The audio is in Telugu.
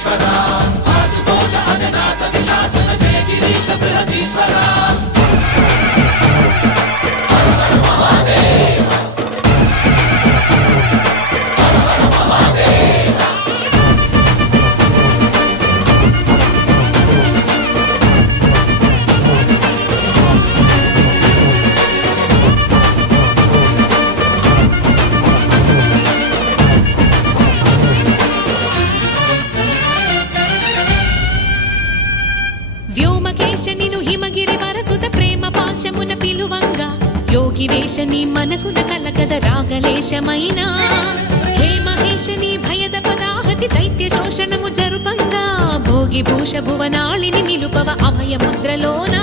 ईश्वर आशुतोष अननाश विशासन जय गिरीश बृहदीश्वर हर हर महादेव हर हर महादेव వ్యోమకేశనిను హిమగిరి వరసుత ప్రేమ పాశమున పిలువంగా యోగి వేషని మనసున కలకద రాగలేశమైనా హే మహేశని భయద పదాహతి దైత్య శోషణము జరుపంగా భోగి భూష భువనాళిని నిలుపవ అభయ ముద్రలోనా